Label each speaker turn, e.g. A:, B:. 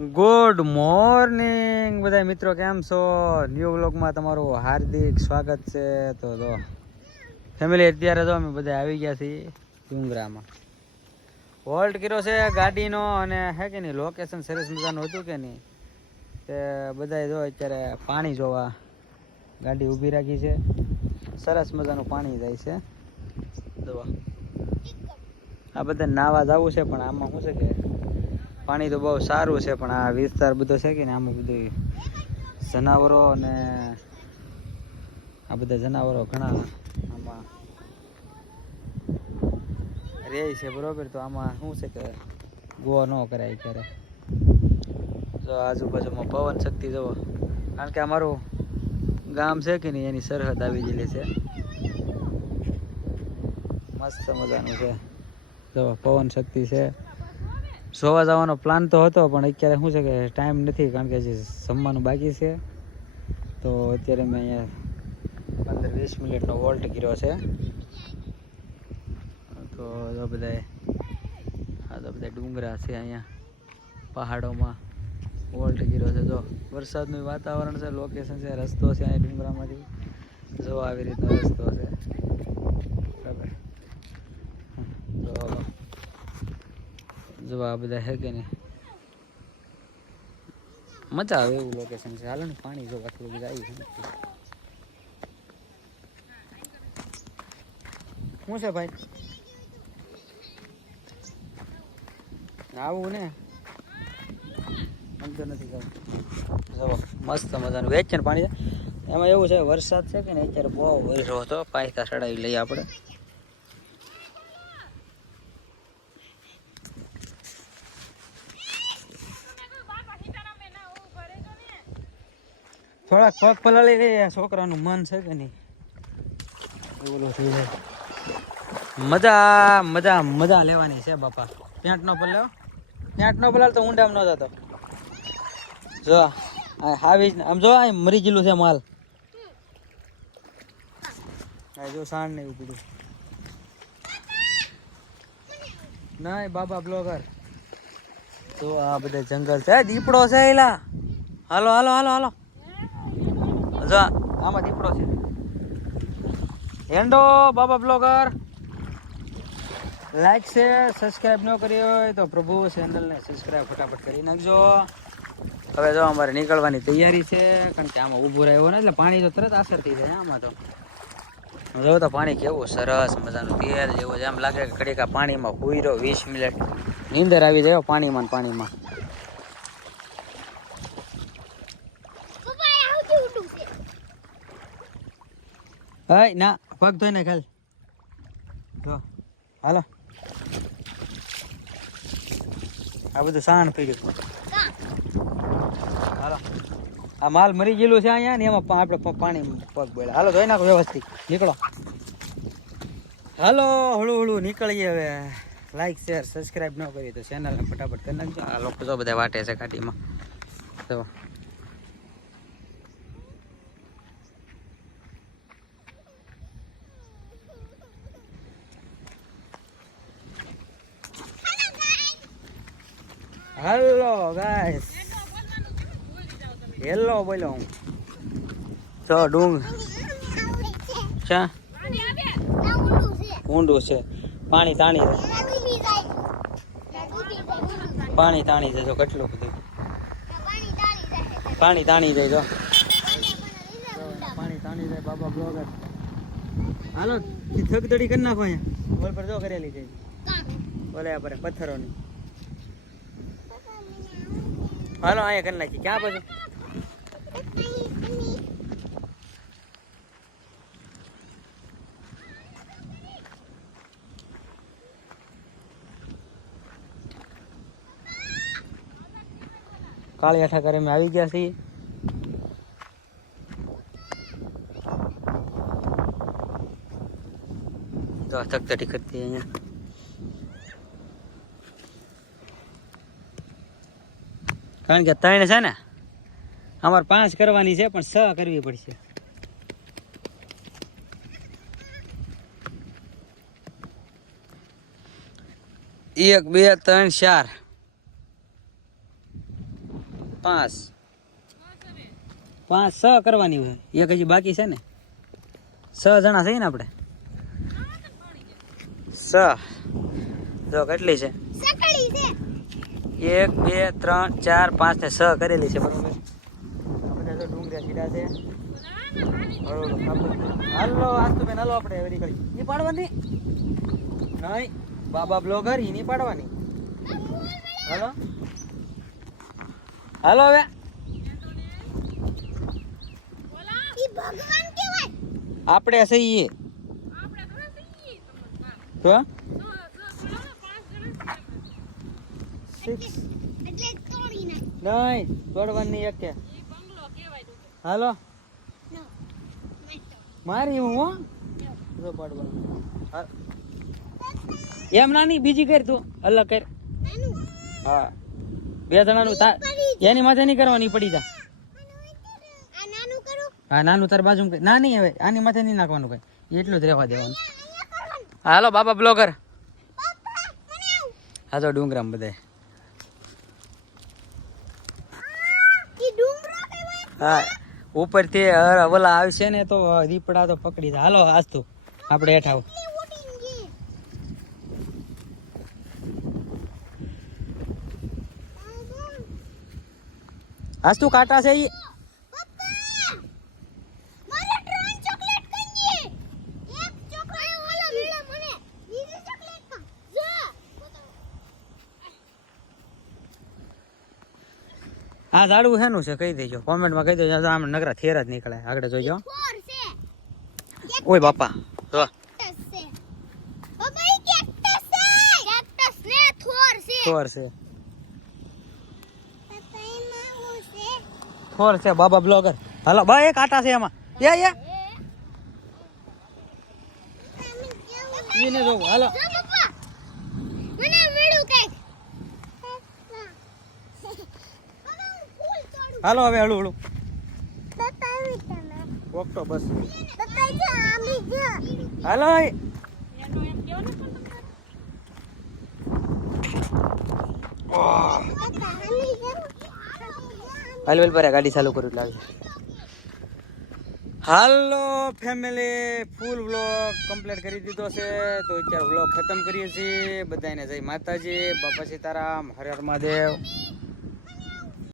A: Good morning બધા મિત્રો, કેમ છો? ન્યૂ બ્લોગમાં તમારું હાર્દિક સ્વાગત છે. તો જો ફેમિલી અત્યારે તો અમે બધા આવી ગયા છીએ ડુંગરામાં. હોલ્ટ કર્યો છે ગાડીનો અને હે કે નહીં લોકેશન સરસ મજાનું હતું કે નહીં? તે બધા જો અત્યારે પાણી જોવા ગાડી ઊભી રાખી છે. સરસ મજાનું પાણી જાય છે. જો. આ બધા નાવા જવું છે, પણ આમાં શું છે કે પાણી તો બહુ સારું છે, પણ આ વિસ્તાર બધો છે કે ને, આમાં બધું જનાવરો અને આ બધા જનાવરો ઘણા આમાં રે છે બરોબર. તો આમાં શું છે કે ગો ન કરાય ક્યારે? જો આજુબાજુમાં પવન શક્તિ જવો કારણ કે અમારું ગામ છે કે નહીં, એની સરહદ આવી ગયેલી છે. મસ્ત મજાનું છે. જો પવન શક્તિ છે. જોવા જવાનો પ્લાન તો હતો, પણ અત્યારે શું છે કે ટાઈમ નથી, કારણ કે હજી જમવાનું બાકી છે. તો અત્યારે મેં અહીંયા પંદર વીસ મિનિટનો વોલ્ટ કર્યો છે. તો જો બધા આ તો બધા ડુંગરા છે અહીંયા, પહાડોમાં વોલ્ટ કર્યો છે. જો, વરસાદનું વાતાવરણ છે લોકેશન છે, રસ્તો છે અહીંયા ડુંગરામાંથી. જો આવી રીતનો રસ્તો છે. બરાબર. તો જો આ બધા હે કે નહીં? મજા આવે એવું લોકેશન છે. હાલો ને, પાણી જોવા થોડુંક જાય છે. શું છે ભાઈ? આવું ને? સમજો નથી જવું. જો મસ્ત મજાનું વેચ છે. પાણી એમાં એવું છે, વરસાદ છે કે ને અત્યારે બહુ વરસો હતો. પાયકા ચડાવી લઈએ આપણે. થોડાક પગ પલાળી લઈએ છોકરાનું મન છે કે નહીં? ઓલું થઈ જાય મજા મજા મજા લેવાની છે બાપા. પેન્ટ નો પલાવ? પેન્ટ નો પલાળ તો ઊંડામાં ન જતો. જો હાવી આમ જો, આ મરી ગયેલું છે માલ. જો સાણ નહીં એવું ના બાબા બ્લોગર. તો આ બધા જંગલ છે. દીપડો છે એલા. હાલો હાલો હાલો હાલો. જો, આમાં દીપડો છે. હેન્ડો બાબા બ્લોગર. લાઈક છે સબસ્ક્રાઇબ ન કરી હોય તો પ્રભુ ચેનલને સબસ્ક્રાઇબ ફટાફટ કરી નાખજો. હવે જો અમારે નીકળવાની તૈયારી છે, કારણ કે આમાં ઊભું રહ્યો ને એટલે પાણી તો તરત અસર થઈ જાય, આમાં તો. જો તો પાણી કેવું સરસ મજાનું તેલ જેવું છે. એમ લાગે કે ઘડીકા પાણીમાં હુઈ વીસ મિનિટ. નીંદર આવી જાય પાણીમાં પાણીમાં. હઈ ના. પગ ધોઈને ખાલી જો હાલો. આ બધું સાણ ગયું. હાલો. આ માલ મરી ગયેલું છે અહીંયા ને એમાં આપણે પાણી પગ બોલ્યા હાલો ધોઈ નાખો વ્યવસ્થિત. નીકળો. હાલો હળું હળું નીકળીએ હવે. લાઈક શેર સબસ્ક્રાઇબ ન કરી તો ચેનલને ફટાફટ કરી નાખજો. આ લોકો તો બધા વાટે છે ખાટીમાં તો હાલો ગાઈસ હેલો બોલો હું. તો ડુંગ. ચા? ઊંડું છે. પાણી તાણી પાણી તાણી જાય જો કેટલું બધું. પાણી તાણી જાય જો. પાણી તાણી જાય બાબા બ્લોગર હાલો થક દડી કરી નાખો અહીંયા. બોલ પર જો કરેલી છે. બોલે આપણે પથ્થરોની. હાલો, અહીંયા કરી નાખી ક્યાં પછી? કાળી આઠા કરે અમે આવી ગયા છીએ. જો તકતડી કરતી અહીંયા. કારણ કે ત્રણ છે ને, અમારે પાંચ કરવાની છે, પણ છ કરવી પડશે. એક, બે, ત્રણ, ચાર. પાંચ. પાંચ, છ કરવાની હોય. એક હજી બાકી છે ને. છ જણા થઈ ને આપણે? છ. જો કેટલી છે? એક બે ત્રણ ચાર પાંચ ને છ કરેલી છે બરોબર? આપણે તો ડુંગળિયા સીધા છે. હાલો આજ તો બેન હાલો આપણે એવી કરી ઈ પાડવાની? નહીં બાબા બ્લોગર ઈ નહીં પાડવાની. હાલો? હાલો હવે.
B: ઈ
A: આપણે સહીએ તો? સિક્સ નહીં દોડવાની એક. હાલો. મારી હું હો? હા. એમ નાની બીજી કર તું. અલગ કર. હા. બે જણાનું તા એની માથે નહીં કરવાની પડી જા. હા નાનું તાર બાજુ ના નહીં હવે. આની માથે નહીં નાખવાનું કઈ. એટલું જ રહેવા દેવાનું. હાલો બાબા બ્લોગર હા તો ડુંગરામ બધે
B: ઈ ડુંગરો કહેવાય
A: હા. ઉપરથી ઓલા આવશે ને તો દીપડા તો પકડી દે હાલો આસ્તુ આપણે હેઠ આવ.
B: એટલી ઉડીને ગઈ
A: આજ તું કાંટા છે ઈ
B: પપ્પા મારે ત્રણ ચોકલેટ કઈ એક ચોકલેટ ઓલો મેળો મને બીજી ચોકલેટમાં જો
A: આ ઝાડવું શેનું છે? કહી દેજો. કોમેન્ટમાં કહી દેજો. આમ નકરા થેર જ નીકળે આગળ
B: જોજો
A: ઓય બાપા.
B: થોર છે.
A: બાબા બ્લોગર. હાલો, બા એક આટા છે એમાં. યા એ એને જોવું. હાલો
B: જો પપ્પા મને મળ્યું કંઈક
A: હાલો હવે હળુ હળું. ઓક્ટો બસ. હાલો હાલ વેલ પર ગાડી ચાલુ કરું લાગે હાલો ફેમિલી ફૂલ વ્લોગ કમ્પ્લીટ કરી દીધો છે. તો અત્યારે વ્લોગ ખતમ કરીએ છીએ. બધાને જય માતાજી. બાપા સીતારામ હર હર મહાદેવ.